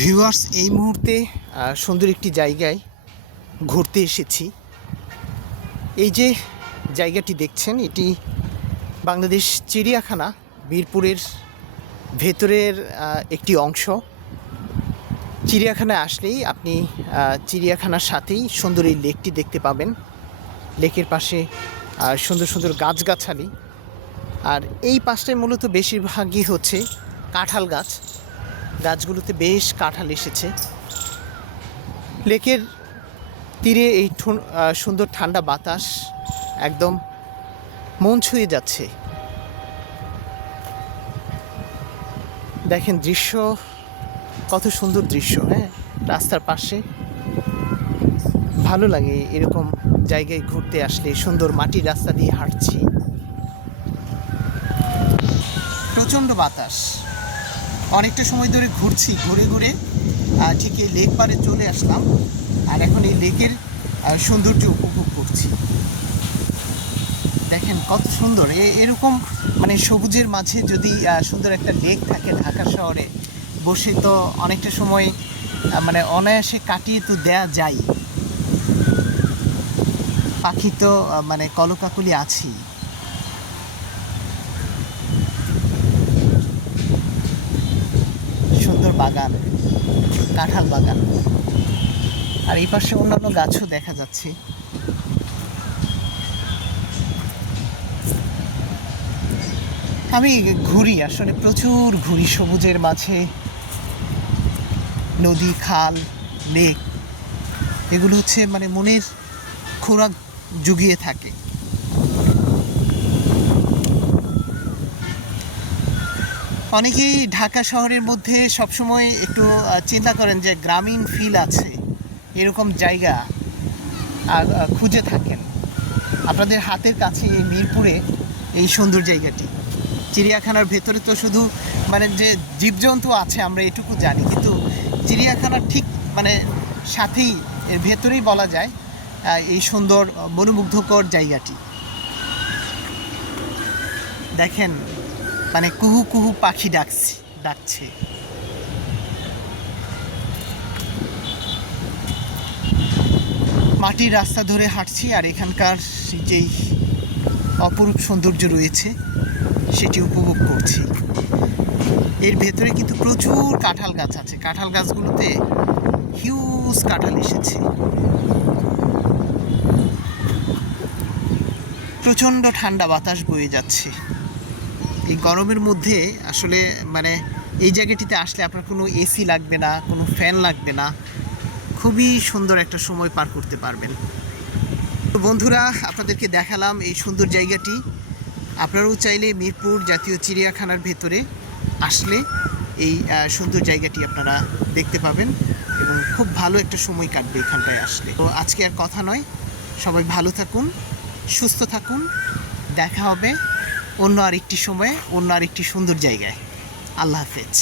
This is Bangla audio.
ভিউয়ার্স, এই মুহূর্তে সুন্দর একটি জায়গায় ঘুরতে এসেছি। এই যে জায়গাটি দেখছেন, এটি বাংলাদেশ চিড়িয়াখানা মিরপুরের ভেতরের একটি অংশ। চিড়িয়াখানায় আসলেই আপনি চিড়িয়াখানার সাথেই সুন্দর এই লেকটি দেখতে পাবেন। লেকের পাশে সুন্দর সুন্দর গাছগাছালি, আর এই পাশটায় মূলত বেশিরভাগই হচ্ছে কাঁঠাল গাছ। গাছগুলোতে বেশ কাঁঠাল এসেছে। লেকের তীরে এই সুন্দর ঠান্ডা বাতাস একদম মন ছুঁয়ে যাচ্ছে। দেখেন দৃশ্য, কত সুন্দর দৃশ্য। হ্যাঁ, রাস্তার পাশে ভালো লাগে এরকম জায়গায় ঘুরতে আসলে। সুন্দর মাটির রাস্তা দিয়ে হাঁটছি, প্রচণ্ড বাতাস। অনেকটা সময় ধরে ঘুরছি, ঘুরে ঘুরে ঠিক এই লেক পাড়ে চলে আসলাম, আর এখন এই লেকের সৌন্দর্য উপভোগ করছি। দেখেন কত সুন্দর। এরকম মানে সবুজের মাঝে যদি সুন্দর একটা লেক থাকে ঢাকা শহরে, বসে তো অনেকটা সময় মানে অনায়াসে কাটিয়ে তো দেয়া যায়। পাখি তো মানে কলকাকলি আছেই। সুন্দর বাগান, কাঁঠাল বাগান, আর এই পাশে অন্যান্য গাছও দেখা যাচ্ছে। আমি ঘুরি, আসলে প্রচুর ঘুরি সবুজের মাঝে। নদী, খাল, লেক, এগুলো হচ্ছে মানে মনের খোরাক জুগিয়ে থাকে। অনেকেই ঢাকা শহরের মধ্যে সবসময় একটু চিন্তা করেন যে গ্রামীণ ফিল আছে, এরকম জায়গা খুঁজে থাকেন। আপনাদের হাতের কাছে এই মিরপুরে এই সুন্দর জায়গাটি। চিড়িয়াখানার ভেতরে তো শুধু মানে যে জীবজন্তু আছে আমরা এটুকু জানি, কিন্তু চিড়িয়াখানার ঠিক মানে সাথেই এর ভেতরেই বলা যায় এই সুন্দর মনোমুগ্ধকর জায়গাটি। দেখেন মানে কুহু কুহু পাখি ডাকছে। মাটির রাস্তা ধরে হাঁটছি, আর এখানকার যেই অপরূপ সৌন্দর্য রয়েছে সেটি উপভোগ করছি। এর ভেতরে কিন্তু প্রচুর কাঁঠাল গাছ আছে। কাঁঠাল গাছগুলোতে হিউজ কাঁঠাল এসেছে। প্রচণ্ড ঠান্ডা বাতাস বয়ে যাচ্ছে। এই গরমের মধ্যে আসলে মানে এই জায়গাটিতে আসলে আপনার কোনো এসি লাগবে না, কোনো ফ্যান লাগবে না, খুবই সুন্দর একটা সময় পার করতে পারবেন। তো বন্ধুরা, আপনাদেরকে দেখালাম এই সুন্দর জায়গাটি। আপনারাও চাইলে মিরপুর জাতীয় চিড়িয়াখানার ভেতরে আসলে এই সুন্দর জায়গাটি আপনারা দেখতে পাবেন এবং খুব ভালো একটা সময় কাটবে এখানটায় আসলে। তো আজকে আর কথা নয়, সবাই ভালো থাকুন, সুস্থ থাকুন। দেখা হবে অন্য আরেকটি সময়ে, অন্য আরেকটি সুন্দর জায়গায়। আল্লাহ হাফেজ।